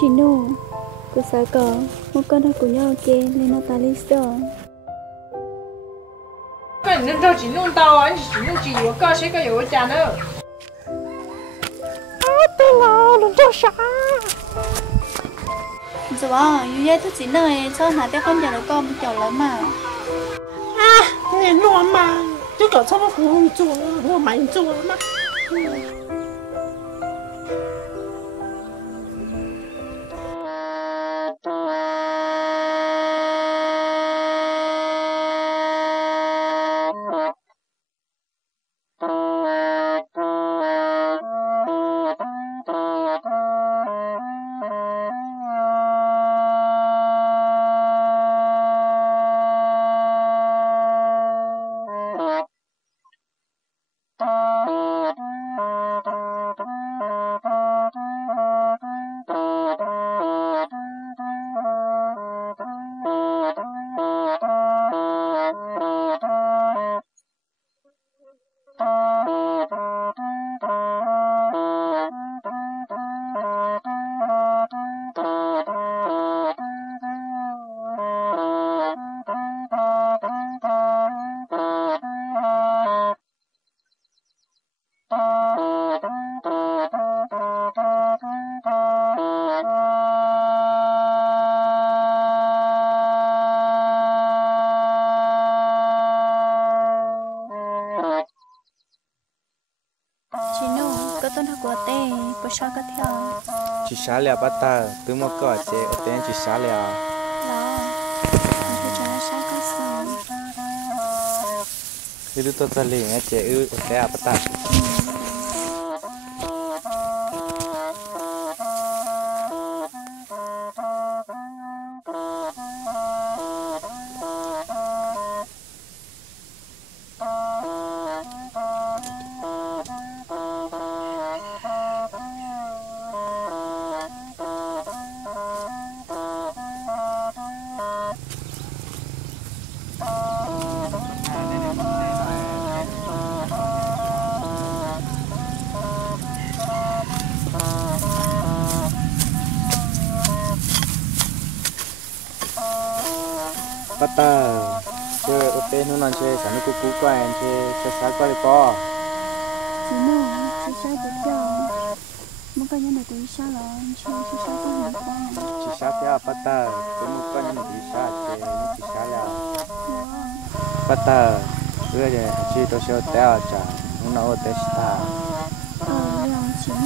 Chị nô, cô sao cờ, một con đã của nhau kê lên nó ta lý sợ. Cái nên đâu chỉ弄到啊，你只弄只有个谁个有家呢？啊，对了，弄叫啥？ Rồi bỏ, dù dây thức chỉ nơi, cho hả té con chào được con chào lớn mà. À,你乱嘛？这个怎么不做？我蛮做嘛。Chị nô, có tôn học của tê, bữa sau có theo. Chỉ xá lẹ bắt ta, từ một cỏ chế ở tên chỉ xá lẹ. Đó, mình cho nó sáng có sớm. Cứ tôi ta liền á chế ở tên bắt ta. Bắt ta chơi ở tên nó làm chơi sản xuất cú quay chơi sáng qua đi co. Chị nô, chị sao được cho. Một con nhân này của sao là chơi chị sao có hẳn con. Chỉ xá theo bắt ta, từ một con nhân chỉ xá chơi nó chỉ xá lẹ. Bắt ta bây giờ chỉ tôi sẽ theo trả nó ở tên ta. Rồi, chị nô.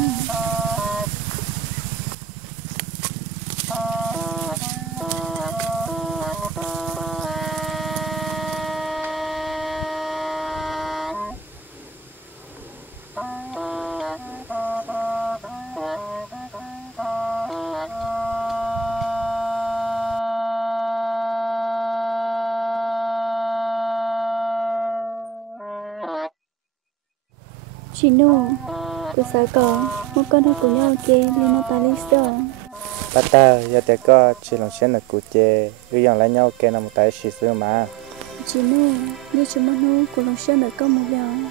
Chị nô, cô sao cờ, một con đã của nhau kê lên nó ta lý sợ. Bắt ta giờ để có chỉ làm xem là cụ chế, cứ dòng lại nhau kia là một tay xí xưa mà. Chị nô, như chúng nó nô của lòng sơn đã có một lần.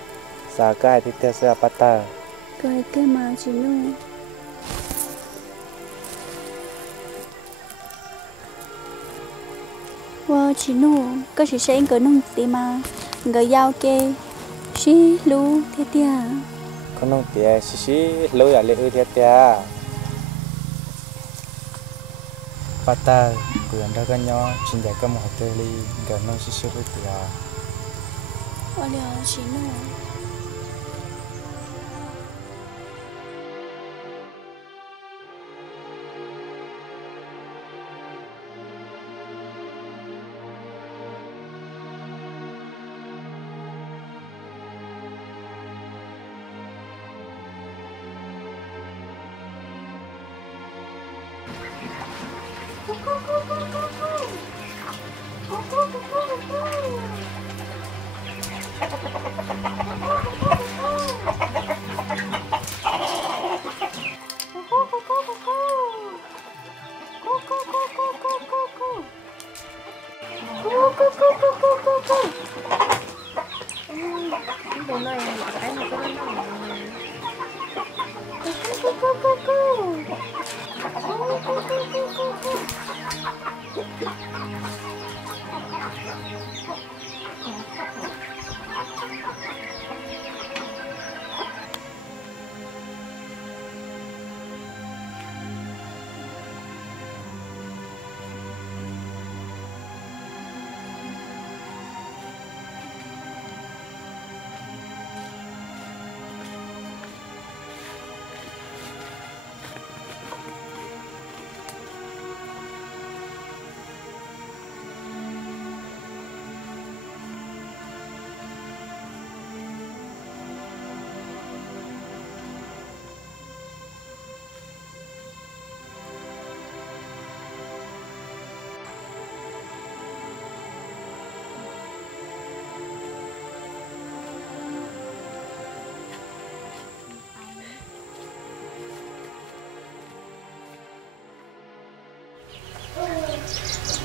Sao cái thì theo sẽ bắt ta. Cái cái mà chị nô. Wow, chị nô, có chị sẽ anh cỡ nông tí mà. Người giao kê, xí lú thế tia. Con nông tía xí lối ở lệ ư thế tía. Bắt ta cứ ăn ra cái nhỏ, chính giải có một hạt tê ly, gần nông xí lối tía. Ôi liệu chị nô. Hôm nay cái nó có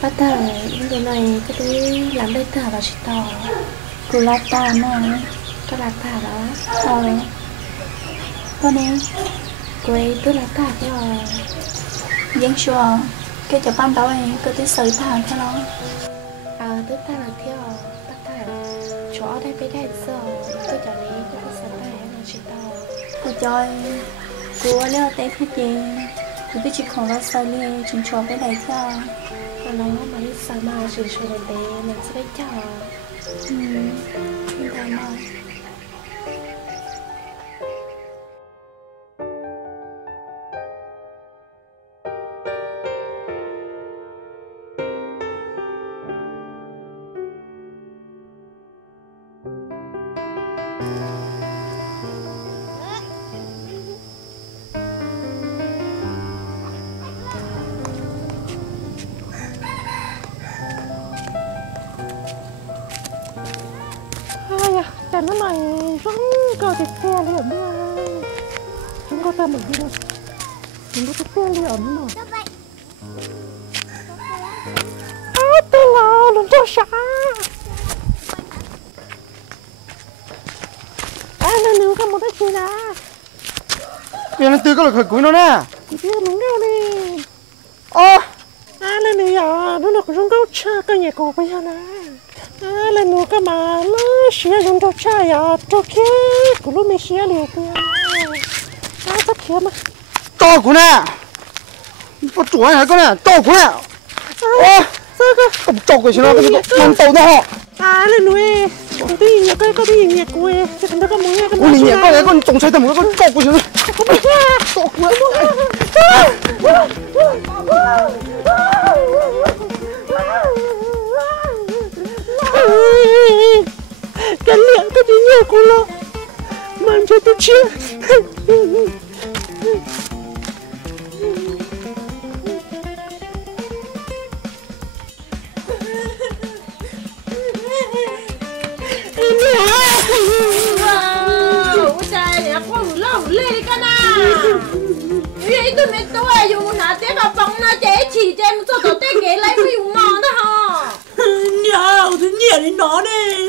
Bắt đầu điều này cái túi làm đây thả vào chị tỏ cô là ta mà có lạc thả đó con em cô ấy tôi lạc thả theo dân xua cái chụp ban đầu ấy cứ tới sự thả theo nó tôi ta là theo bắt thả chỗ đây phải đây giờ tôi cho lấy tôi có sợ thả là chị tỏ tôi chơi cô leo tay hết gì thì tôi chỉ không có sai đi chúng cho cái này theo nó mà đi sao mà chỉ cho đến đây mình sẽ phải chờ không thấy mà Nó này vẫn có thịt xe liền nữa, chúng có tâm ở đây, chúng có thịt xe liền nữa. Tôi là đừng cho xa. Nên nếu có một cái gì nè. Vì nó tư có là khởi cuối nó nè. Thì mình đâu đi. Nên nếu nó là chúng có chơi cái nhà cổ bây giờ nè. Lần nữa các bạn nó xía dùng cho chai cho kia của lúc mình xía liền kìa tất kia mà To của nè có chủ hay con nè to của nè sao cơ cầm to của nó cái con tàu nó lần nữa có đi nhà có đi nhà của em chứ không có muốn nghe cái ôi nhà con này con trồng trái tầm con to của nó không biết to của cái liệu cái gì nhiều của nó mà cho tôi chia vậy tôi mẹ tôi dùng nát té vào bông nó chế chỉ cho em cho tôi té ghế lấy mới dùng mòn đó hả nhiều thứ nhiều đến nó đi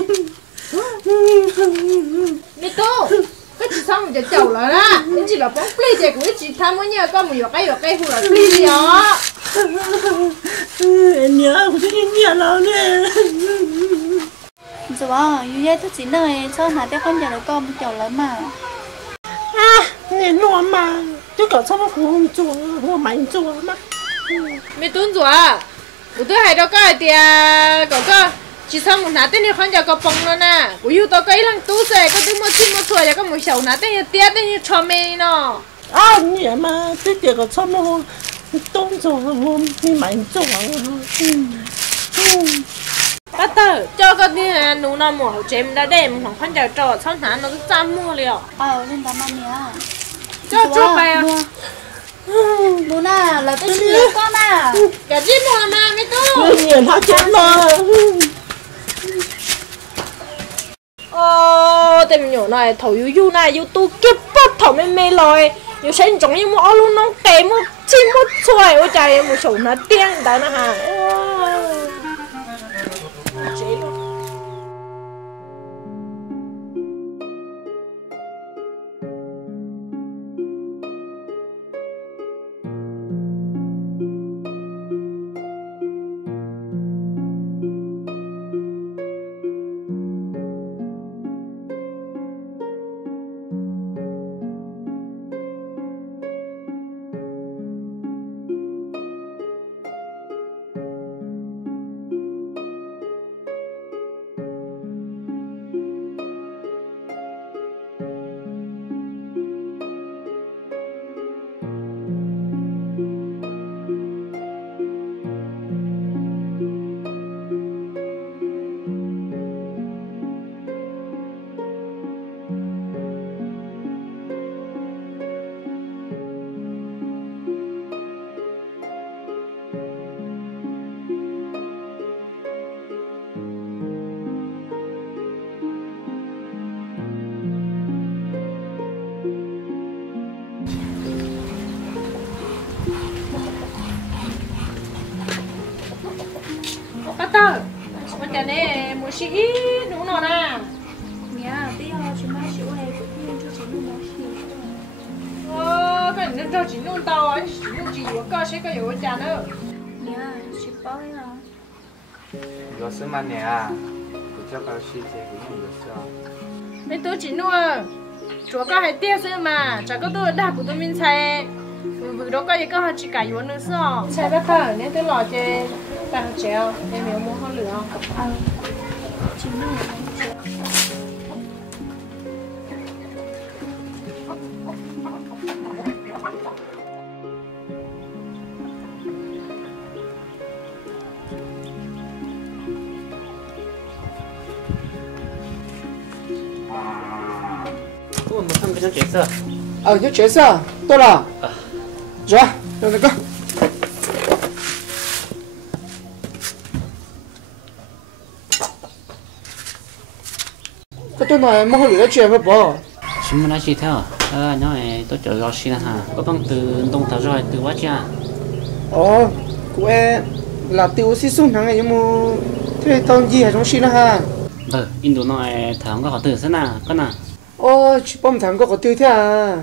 mẹ tôi cái chị xong rồi chầu rồi đó nên chỉ là bóng plei chị của chị tham mới nhớ có một cái hụt là plei gì đó em nhớ của tôi nhiều lắm nè rồi như vậy tôi chỉ nơi cho nát té con nhà nó con một chầu lớn mà nên lo mà chứ cả sao nó không chua không mạnh chua mà mẹ tuấn rồi tôi hay đâu có thì có chỉ xong một nát tên này không cho có bông nữa nè của yêu tôi cái thằng tú xe có thứ mua chim mua chuột có một sầu nát tên như tía tên như cho mẹ nó nhỉ mà cái tiệc ở sao nó tôn rồi không đi mạnh chua bắt đầu cho cái đi là nụ nó mua chém đã đem không cho trò xong nát nó cứ chăm mua liền lên đó mà nhá cho chốt bài bố nè là tôi chỉ lấy con à cả chim mua mà mấy tôi nhìn họ chết mà tìm nhỏ này thầu yu này yu tu kiếp bắt thầu mê mê rồi yu xem giống như mua luôn nó kém một chim một chuối ôi trời một số nó tiếng đó nè hả chế luôn xí đúng rồi nè nhà tí họ chỉ mang chịu hay cũng như cho chị luôn đó cái này cho chị luôn tao ấy chỉ có sẽ có nhiều chả nữa nhà chị bao nhiêu有什么呢啊？不叫高时间给你有事。 mấy tôi chỉ nuôi chúa có hay tiếc xưa mà chả có tôi đã của tôi mình xài vừa đó có gì có chỉ cả vốn nữa sao xài bắt thở nên tôi lò chơi ta chéo em hiểu mua hơn lửa chị nuôi我们看不上角色。有角色，对了，走，让那个。cái tôi nói mà hồi lửa chuyện với bố. Chúng mình nói gì theo? Nó này tôi chờ gọi xin ha. Có bằng từ đông thảo rồi từ quá cha. Của em là tiêu sĩ sung thằng này nhưng mà thế tao gì hay trong xin ha. In đồ nói thằng có họ từ thế nào? Con nào? Chỉ bom thằng có tiêu thế à?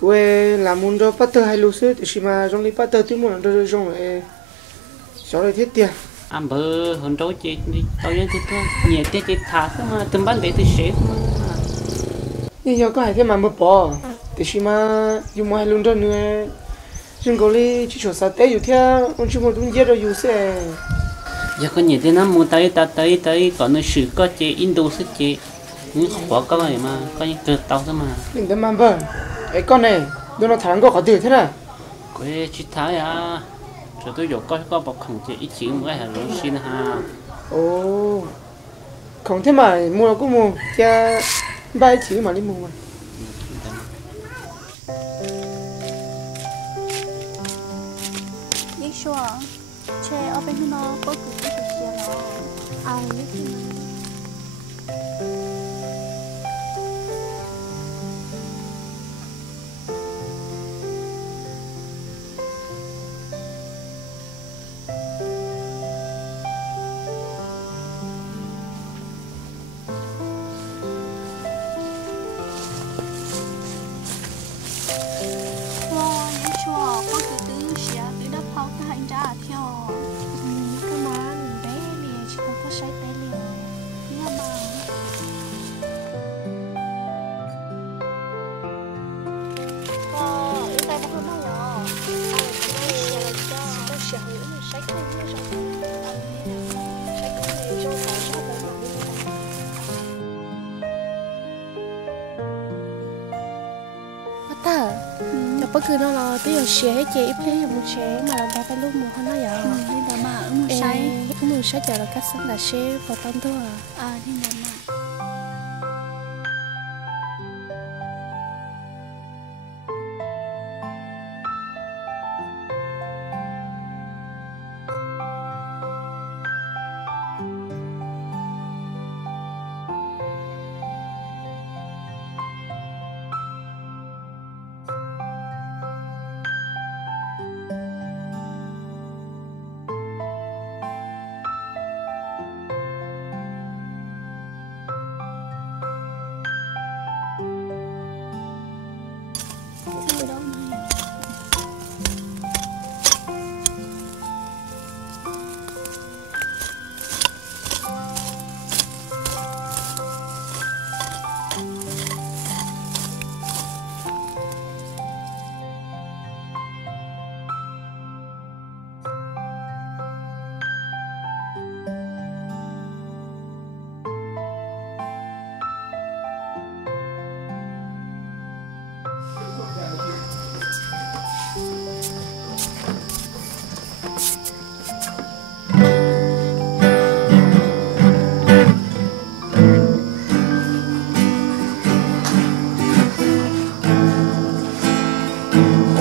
Của em làm muốn cho bắt tơ hay lú sữa thì mà trong đi bắt tơ tiêu muốn cho trong này. Cháu này thiết tiền. Bơ hôm tối chị tao nhớ thì thôi nhẹ tiết chị thả thế mà từng bán để tôi xếp mà nhưng giờ có hai thế mà mất bỏ thì mà dùng mai luôn cho nữa nhưng có li chỉ cho sao té dù theo ông chú một đúng giết rồi dù sẽ giờ có nhẹ thế nó mua tới còn nó xử có chị Indo sức chị những khó có này mà có những cơ tao thế mà đừng để mà bơ ấy con này đôi nó thằng có từ thế nào quê chị thả à rồi tôi dụ có bọc khổng chị ít chịu mới hàng luôn xin ha không thế mà mua cũng mua cha ba chỉ mà đi mua mà biết sao che ở bên nó có cửa cái gì đó ai biết gì bất cứ nó là bây giờ xe chị ít lấy một xe mà làm ta lúc mua nó giờ đi đó mà ở mua xe giờ là cách sống là xe vào tâm thôi đi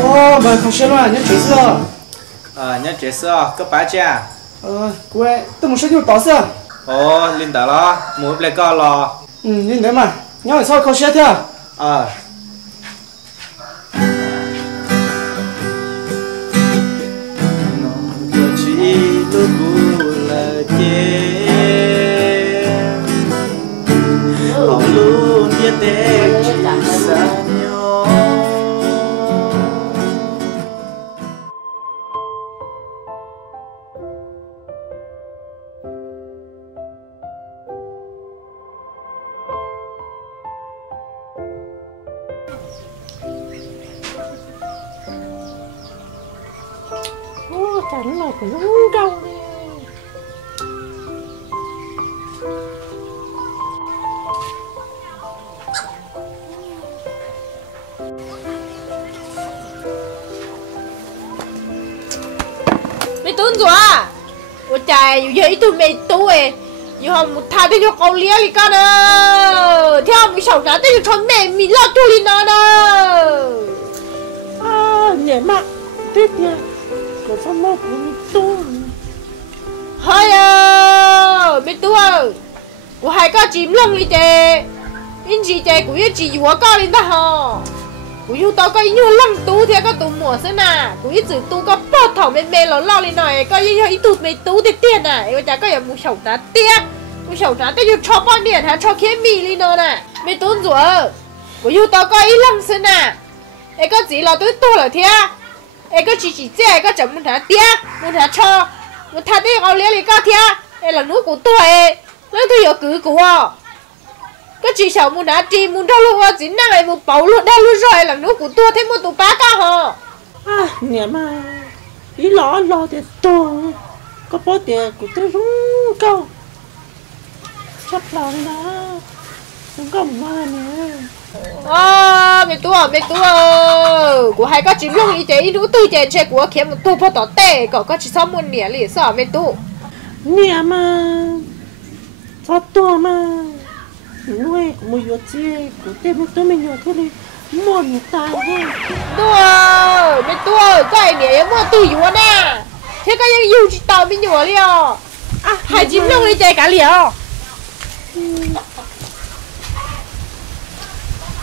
đó mà bà không xem là nhớ chuyện xưa nhớ chuyện xưa có bả cha quê tôi muốn xem nhiều tỏ xưa linh tờ lo muốn lấy con lo linh đấy mà nhớ là sao không xem theo chỉ lúc là chê chia tê xa nhau. Chả nó là cũng câu đi. Mày tuấn rồi à? Ủa trời, dù vậy tụi mày tuổi dù họ một thà tới cho cậu lia đi cả đó. Theo mình sầu đã tới cho mẹ mình lo tu đi nó đó. À, nhẹ mà tiếp nha. Có sao mà cũng tu. Hay à, mày tu à? Ủa hai cái chim lông đi chè, in gì chè cũng như chỉ vừa có lên đó hả? Cũng như tao có như lông tu thì có tu mùa xưa nè, cũng như chỉ tu có bao thầu mẹ lo lên này, có như ít tu mày tu thì tiền nè, bây giờ có những một sầu đã tiền, một sầu đã tiền như cho bao nhiêu hay cho kiếm mì lên đó nè, mày tuấn rồi, cũng như tao có ít lông xưa nè, ấy có gì là tôi tu là thế, ấy có chỉ chè có chấm một thằng tiền, một thằng cho, một thằng tiền họ lấy cái thế, ấy là núi của tôi, nó tôi có cứ của. Cái chị sợ muốn đã đi muốn đâu luôn chính là ngày một bảo luôn đâu luôn rồi là nó của tôi thêm một tụ bá cả hả? À, nhẹ mà ý lo thì tôi có bao tiền của tôi rung câu chấp lòng đó không có mà nè. À, mày tu của hai cái chị luôn ý chế ý đủ tôi chế của kiếm một tu bao tỏ tệ cậu có chỉ xong một nẻ liền sao mày tu nhẹ mà cho tôi mà nuôi một giờ chia của tôi mình nhiều thôi đi một tài thôi. mày tu cái nẻ mua tu yếu nè thế cái gì yêu chỉ tao mình nhiều liền à hai chị luôn ý chế cả liền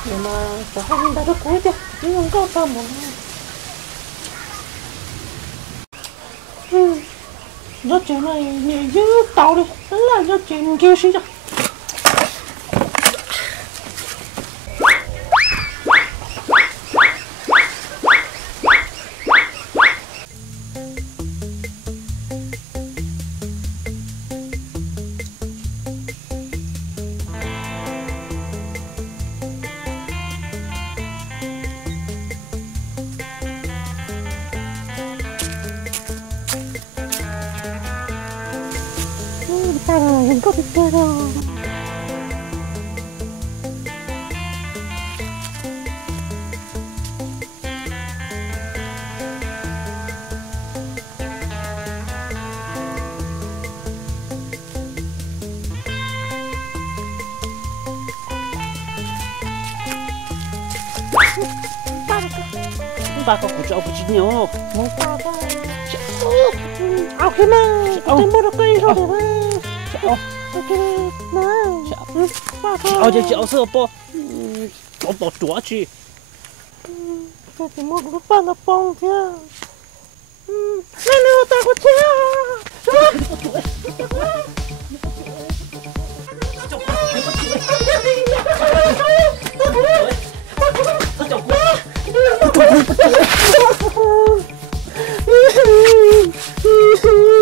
nhưng mà sao không đã được cuối chứ không có sao mà do chuyện này nhẹ dữ tao đi là do chuyện kia xí rồi. Mình có được chơi đâu. Ba con của cháu phải chịu nhiều. Ao khi mà tôi mua được cây rồi mà. Ok, này. Cháu sợ po. Bỏ chúa chứ. Tôi chỉ mua được ba nó bông chứ. Này ta có chứ.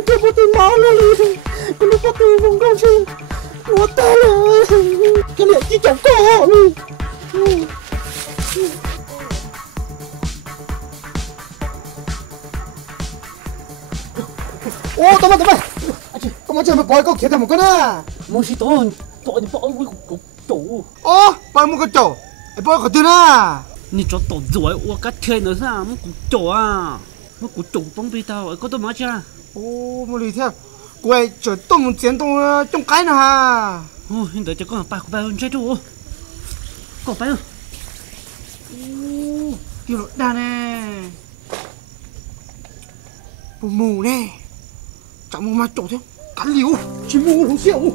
Tôi bắt tôi máu luôn đi. Tôi bắt tôi vùng công trình. Nó ta là cái liệu chỉ chẳng có luôn. 오, 잠깐만. 잠깐만, 좀 bỏ cái kia một cái nè. Mua xí tôi đi bỏ cái cục chủ. Ô, bỏ một cái chỗ. Bỏ cái tiền à. Nị cho tổ rồi, ô cái chơi nữa sao? Mua cục chủ à? Mua cục chủ bông bì tao, có tôi nói chưa? Ô, mua đi theo. Quay chỗ tôi muốn chiến trong cái nè ha. Ô, hiện tại chỉ có ba của ba hơn chơi chủ. Có ba không? Ô, kiểu đà nè. Mù nè. Chẳng mua mà chỗ thế. Cắn liu. Chỉ mua không xỉu.